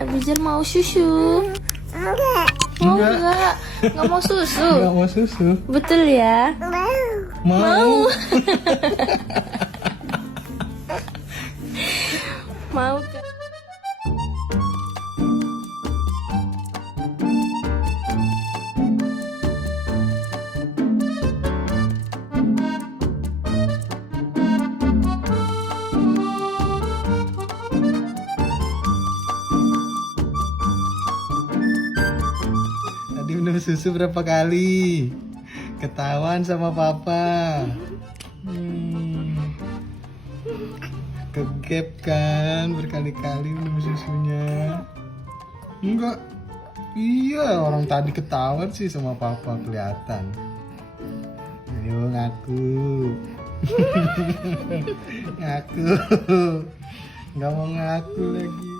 Abizer mau susu. Mau enggak? Nggak mau susu. Nggak mau susu. Betul ya? Mau. Mau kan? Tadi minum susu berapa kali? Ketahuan sama papa. Kegep kan berkali-kali minum susunya. Enggak. Iya, orang tadi ketahuan sih sama papa kelihatan. Ayo ngaku. Ngaku. Nggak mau ngaku lagi.